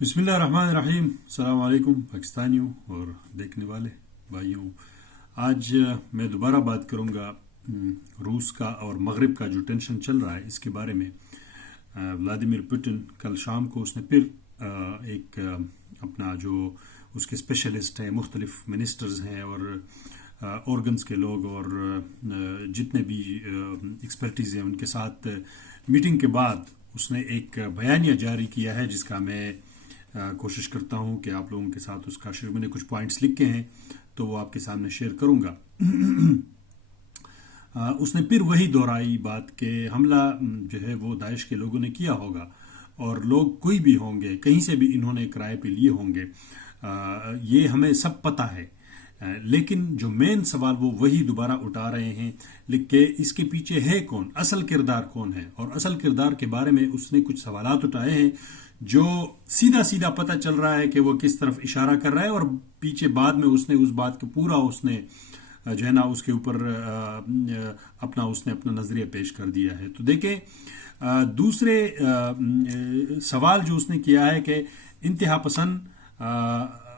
بسم اللہ الرحمن الرحیم۔ السلام علیکم پاکستانیوں اور دیکھنے والے بھائیوں۔ آج میں دوبارہ بات کروں گا روس کا اور مغرب کا جو ٹینشن چل رہا ہے اس کے بارے میں۔ ولادیمیر پوٹن کل شام کو اس نے پھر ایک اپنا جو اس کے اسپیشلسٹ ہیں، مختلف منسٹرز ہیں اور آرگنز کے لوگ اور جتنے بھی ایکسپرٹیز ہیں ان کے ساتھ میٹنگ کے بعد اس نے ایک بیانیہ جاری کیا ہے، جس کا میں کوشش کرتا ہوں کہ آپ لوگوں کے ساتھ اس کا شیئر، میں نے کچھ پوائنٹس لکھے ہیں تو وہ آپ کے سامنے شیئر کروں گا۔ اس نے پھر وہی دہرائی بات کہ حملہ جو ہے وہ داعش کے لوگوں نے کیا ہوگا، اور لوگ کوئی بھی ہوں گے، کہیں سے بھی انہوں نے کرائے پہ لیے ہوں گے، یہ ہمیں سب پتہ ہے۔ لیکن جو مین سوال وہ وہی دوبارہ اٹھا رہے ہیں کہ اس کے پیچھے ہے کون، اصل کردار کون ہے، اور اصل کردار کے بارے میں اس نے کچھ سوالات اٹھائے ہیں جو سیدھا سیدھا پتہ چل رہا ہے کہ وہ کس طرف اشارہ کر رہا ہے، اور پیچھے بعد میں اس نے اس بات کو پورا اس نے جو ہے نا اس کے اوپر اپنا نظریہ پیش کر دیا ہے۔ تو دیکھیں، دوسرے سوال جو اس نے کیا ہے کہ انتہا پسند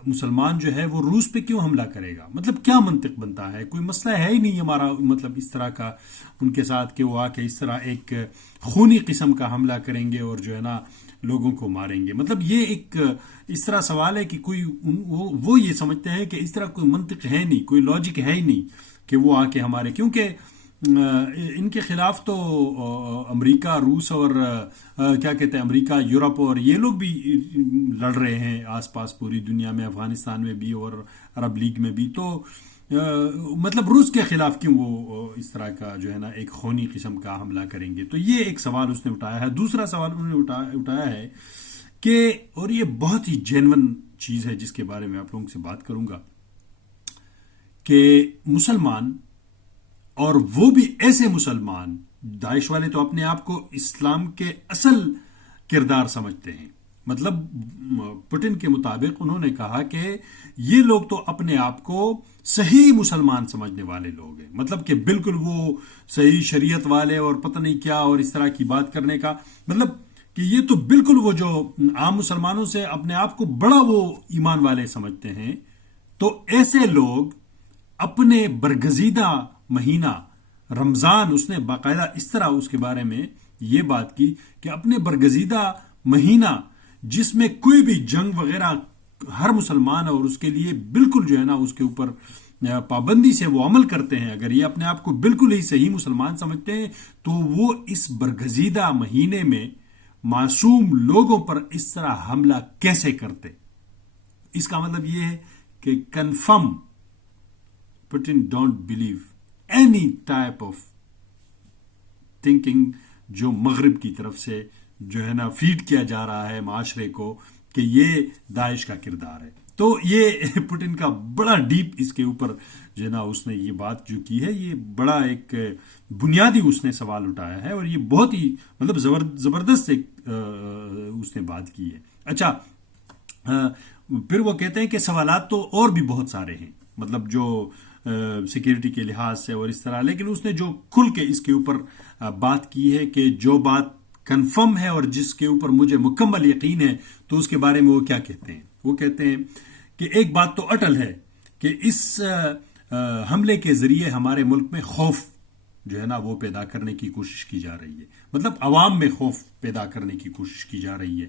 مسلمان جو ہے وہ روس پہ کیوں حملہ کرے گا، مطلب کیا منطق بنتا ہے؟ کوئی مسئلہ ہے ہی نہیں ہمارا، مطلب اس طرح کا ان کے ساتھ کہ وہ آ کے اس طرح ایک خونی قسم کا حملہ کریں گے اور جو ہے نا لوگوں کو ماریں گے۔ مطلب یہ ایک اس طرح سوال ہے کہ کوئی وہ یہ سمجھتے ہیں کہ اس طرح کوئی منطق ہے نہیں، کوئی لاجک ہے ہی نہیں کہ وہ آ کے ہمارے، کیونکہ ان کے خلاف تو امریکہ، روس اور کیا کہتے ہیں، امریکہ، یورپ اور یہ لوگ بھی لڑ رہے ہیں آس پاس پوری دنیا میں، افغانستان میں بھی اور عرب لیگ میں بھی۔ تو مطلب روس کے خلاف کیوں وہ اس طرح کا جو ہے نا ایک خونی قسم کا حملہ کریں گے؟ تو یہ ایک سوال اس نے اٹھایا ہے۔ دوسرا سوال انہوں نے اٹھایا ہے کہ، اور یہ بہت ہی جینون چیز ہے جس کے بارے میں آپ لوگوں سے بات کروں گا، کہ مسلمان، اور وہ بھی ایسے مسلمان، داعش والے تو اپنے آپ کو اسلام کے اصل کردار سمجھتے ہیں۔ مطلب پوٹن کے مطابق انہوں نے کہا کہ یہ لوگ تو اپنے آپ کو صحیح مسلمان سمجھنے والے لوگ ہیں، مطلب کہ بالکل وہ صحیح شریعت والے اور پتہ نہیں کیا اور اس طرح کی بات کرنے کا مطلب کہ یہ تو بالکل وہ جو عام مسلمانوں سے اپنے آپ کو بڑا وہ ایمان والے سمجھتے ہیں۔ تو ایسے لوگ اپنے برگزیدہ مہینہ رمضان، اس نے باقاعدہ اس طرح اس کے بارے میں یہ بات کی کہ اپنے برگزیدہ مہینہ جس میں کوئی بھی جنگ وغیرہ ہر مسلمان اور اس کے لیے بالکل جو ہے نا اس کے اوپر پابندی سے وہ عمل کرتے ہیں، اگر یہ اپنے آپ کو بالکل ہی صحیح مسلمان سمجھتے ہیں تو وہ اس برگزیدہ مہینے میں معصوم لوگوں پر اس طرح حملہ کیسے کرتے؟ اس کا مطلب یہ ہے کہ confirm Putin don't believe any type of thinking جو مغرب کی طرف سے جو ہے نا فیڈ کیا جا رہا ہے معاشرے کو کہ یہ داعش کا کردار ہے۔ تو یہ پوٹن کا بڑا ڈیپ اس کے اوپر جو ہے نا اس نے یہ بات جو کی ہے، یہ بڑا ایک بنیادی اس نے سوال اٹھایا ہے، اور یہ بہت ہی مطلب زبردست ایک اس نے بات کی ہے۔ اچھا، پھر وہ کہتے ہیں کہ سوالات تو اور بھی بہت سارے ہیں، مطلب جو سیکیورٹی کے لحاظ سے اور اس طرح، لیکن اس نے جو کھل کے اس کے اوپر بات کی ہے کہ جو بات کنفرم ہے اور جس کے اوپر مجھے مکمل یقین ہے، تو اس کے بارے میں وہ کیا کہتے ہیں؟ وہ کہتے ہیں کہ ایک بات تو اٹل ہے کہ اس حملے کے ذریعے ہمارے ملک میں خوف جو ہے نا وہ پیدا کرنے کی کوشش کی جا رہی ہے، مطلب عوام میں خوف پیدا کرنے کی کوشش کی جا رہی ہے۔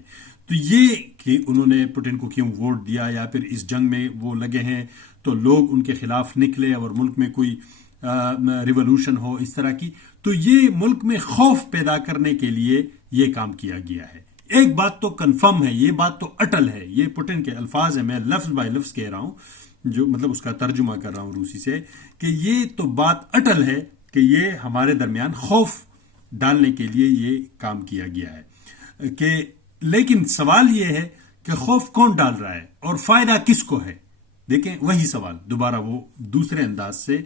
تو یہ کہ انہوں نے پوٹن کو کیوں ووٹ دیا، یا پھر اس جنگ میں وہ لگے ہیں تو لوگ ان کے خلاف نکلے اور ملک میں کوئی ریولوشن ہو اس طرح کی، تو یہ ملک میں خوف پیدا کرنے کے لیے یہ کام کیا گیا ہے۔ ایک بات تو کنفرم ہے، یہ بات تو اٹل ہے، یہ پوٹن کے الفاظ ہیں، میں لفظ بائی لفظ کہہ رہا ہوں، جو مطلب اس کا ترجمہ کر رہا ہوں روسی سے، کہ یہ تو بات اٹل ہے کہ یہ ہمارے درمیان خوف ڈالنے کے لیے یہ کام کیا گیا ہے۔ کہ لیکن سوال یہ ہے کہ خوف کون ڈال رہا ہے اور فائدہ کس کو ہے؟ دیکھیں، وہی سوال دوبارہ وہ دوسرے انداز سے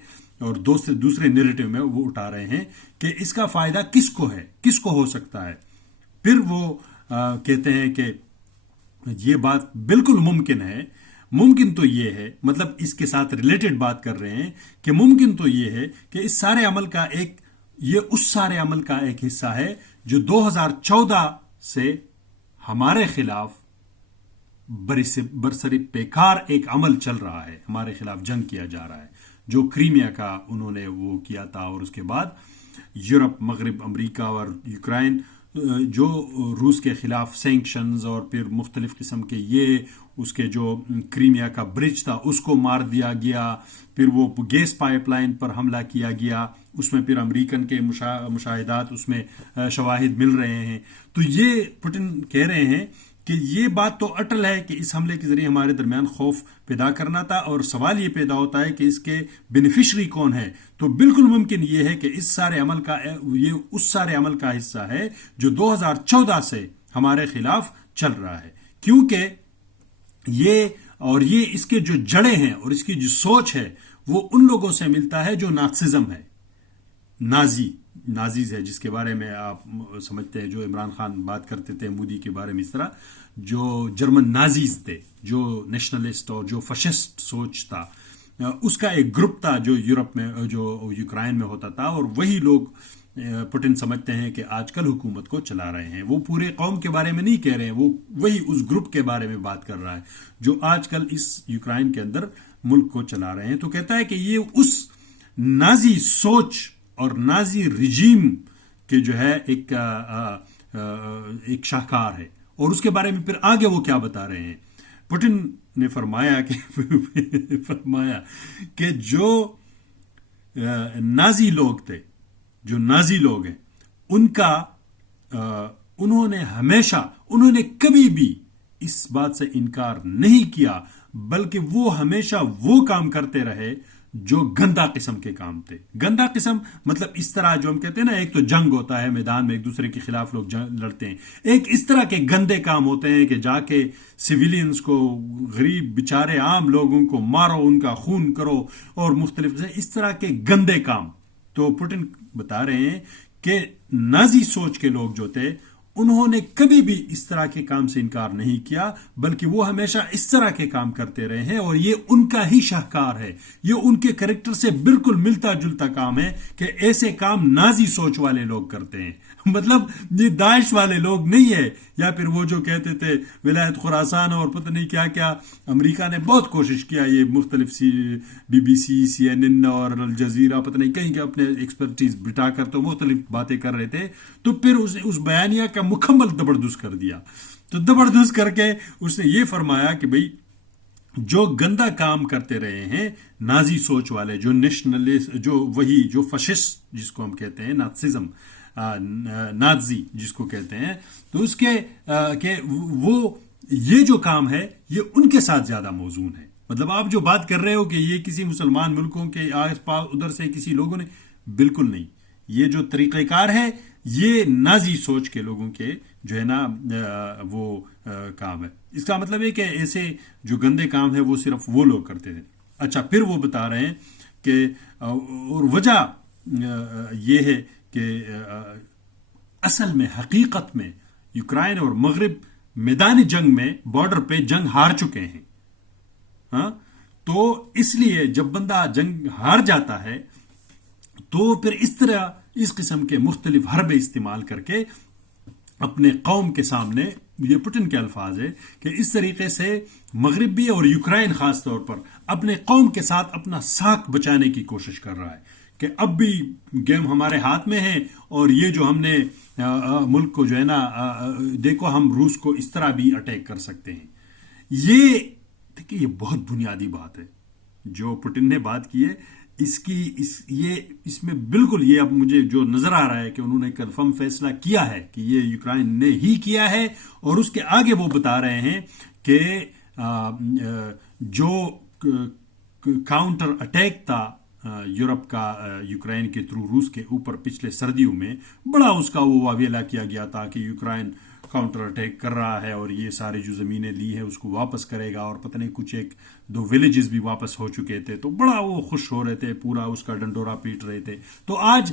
اور دوسرے نیریٹو میں وہ اٹھا رہے ہیں کہ اس کا فائدہ کس کو ہے، کس کو ہو سکتا ہے۔ پھر وہ کہتے ہیں کہ یہ بات بالکل ممکن ہے، ممکن تو یہ ہے، مطلب اس کے ساتھ ریلیٹڈ بات کر رہے ہیں کہ ممکن تو یہ ہے کہ اس سارے عمل کا اس سارے عمل کا ایک حصہ ہے جو 2014 سے ہمارے خلاف برسر پیکار ایک عمل چل رہا ہے، ہمارے خلاف جنگ کیا جا رہا ہے، جو کریمیا کا انہوں نے وہ کیا تھا، اور اس کے بعد یورپ، مغرب، امریکہ اور یوکرائن جو روس کے خلاف سینکشنز اور پھر مختلف قسم کے یہ اس کے جو کریمیا کا برج تھا اس کو مار دیا گیا، پھر وہ گیس پائپ لائن پر حملہ کیا گیا، اس میں پھر امریکن کے مشاہدات اس میں شواہد مل رہے ہیں. تو یہ پوٹن کہہ رہے ہیں کہ یہ بات تو اٹل ہے کہ اس حملے کے ذریعے ہمارے درمیان خوف پیدا کرنا تھا، اور سوال یہ پیدا ہوتا ہے کہ اس کے بینیفیشری کون ہے. تو بالکل ممکن یہ ہے کہ اس سارے عمل کا یہ اس سارے عمل کا حصہ ہے جو 2014 سے ہمارے خلاف چل رہا ہے، کیونکہ یہ اس کے جو جڑیں ہیں اور اس کی جو سوچ ہے وہ ان لوگوں سے ملتا ہے جو نازسزم ہے، نازیز ہے، جس کے بارے میں آپ سمجھتے ہیں، جو عمران خان بات کرتے تھے مودی کے بارے میں، اس طرح جو جرمن نازیز تھے، جو نیشنلسٹ اور جو فشسٹ سوچ تھا، اس کا ایک گروپ تھا جو یورپ میں، جو یوکرائن میں ہوتا تھا، اور وہی لوگ پوٹن سمجھتے ہیں کہ آج کل حکومت کو چلا رہے ہیں. وہ پورے قوم کے بارے میں نہیں کہہ رہے ہیں، وہی اس گروپ کے بارے میں بات کر رہا ہے جو آج کل اس یوکرائن کے اندر ملک کو چلا رہے ہیں. تو کہتا ہے کہ یہ اس نازی سوچ اور نازی رجیم کے جو ہے ایک شاہکار ہے. اور اس کے بارے میں پھر آگے وہ کیا بتا رہے ہیں. پوٹن نے فرمایا کہ جو نازی لوگ تھے، جو نازی لوگ ہیں، انہوں نے کبھی بھی اس بات سے انکار نہیں کیا، بلکہ وہ ہمیشہ وہ کام کرتے رہے جو گندا قسم کے کام تھے. گندا قسم مطلب اس طرح جو ہم کہتے ہیں نا، ایک تو جنگ ہوتا ہے، میدان میں ایک دوسرے کے خلاف لوگ لڑتے ہیں، ایک اس طرح کے گندے کام ہوتے ہیں کہ جا کے سویلینز کو، غریب بیچارے عام لوگوں کو مارو، ان کا خون کرو، اور مختلف اس طرح کے گندے کام. تو پوٹن بتا رہے ہیں کہ نازی سوچ کے لوگ جو تھے انہوں نے کبھی بھی اس طرح کے کام سے انکار نہیں کیا، بلکہ وہ ہمیشہ اس طرح کے کام کرتے رہے ہیں، اور یہ ان کا ہی شاہکار ہے. یہ ان کے کریکٹر سے بالکل ملتا جلتا کام ہے کہ ایسے کام نازی سوچ والے لوگ کرتے ہیں. مطلب یہ داعش والے لوگ نہیں ہے، یا پھر وہ جو کہتے تھے ولایت خراسان اور پتہ نہیں کیا کیا. امریکہ نے بہت کوشش کیا، یہ مختلف BBC، CNN اور الجزیرہ، پتہ نہیں کہیں کہ اپنے ایکسپرٹیز بٹا کر تو مختلف باتیں کر رہے تھے، تو پھر اس بیانیہ کا مکمل زبردست کر دیا. تو زبردست کر کے اس نے یہ فرمایا کہ بھئی جو گندا کام کرتے رہے ہیں نازی سوچ والے، جو نیشنلسٹ، جو فشسٹ جس کو ہم کہتے ہیں، نازسزم، نازی جس کو کہتے ہیں، تو اس کے کہ وہ یہ جو کام ہے یہ ان کے ساتھ زیادہ موزون ہے. مطلب آپ جو بات کر رہے ہو کہ یہ کسی مسلمان ملکوں کے آس پاس ادھر سے کسی لوگوں نے، بالکل نہیں. یہ جو طریقہ کار ہے یہ نازی سوچ کے لوگوں کے جو ہے نا وہ کام ہے. اس کا مطلب ہے کہ ایسے جو گندے کام ہے وہ صرف وہ لوگ کرتے تھے. اچھا، پھر وہ بتا رہے ہیں کہ اور وجہ یہ ہے کہ اصل میں، حقیقت میں یوکرائن اور مغرب میدان جنگ میں، بارڈر پہ جنگ ہار چکے ہیں. ہاں، تو اس لیے جب بندہ جنگ ہار جاتا ہے تو پھر اس قسم کے مختلف حربے استعمال کر کے اپنے قوم کے سامنے، یہ پوٹن کے الفاظ ہے کہ اس طریقے سے مغرب بھی اور یوکرائن خاص طور پر اپنے قوم کے ساتھ اپنا ساکھ بچانے کی کوشش کر رہا ہے کہ اب بھی گیم ہمارے ہاتھ میں ہے، اور یہ جو ہم نے ملک کو جو ہے نا، دیکھو ہم روس کو اس طرح بھی اٹیک کر سکتے ہیں. یہ دیکھیں، یہ بہت بنیادی بات ہے جو پوٹن نے بات کی ہے. اس میں بالکل یہ اب مجھے جو نظر آ رہا ہے کہ انہوں نے کنفرم فیصلہ کیا ہے کہ یہ یوکرائن نے ہی کیا ہے. اور اس کے آگے وہ بتا رہے ہیں کہ جو کاؤنٹر اٹیک تھا یورپ کا یوکرائن کے تھرو روس کے اوپر پچھلے سردیوں میں، بڑا اس کا وہ واویلا کیا گیا تھا کہ یوکرائن کاؤنٹر اٹیک کر رہا ہے اور یہ سارے جو زمینیں لی ہیں اس کو واپس کرے گا، اور پتہ نہیں کچھ 1-2 ولیجز بھی واپس ہو چکے تھے، تو بڑا وہ خوش ہو رہے تھے، پورا اس کا ڈنڈورا پیٹ رہے تھے. تو آج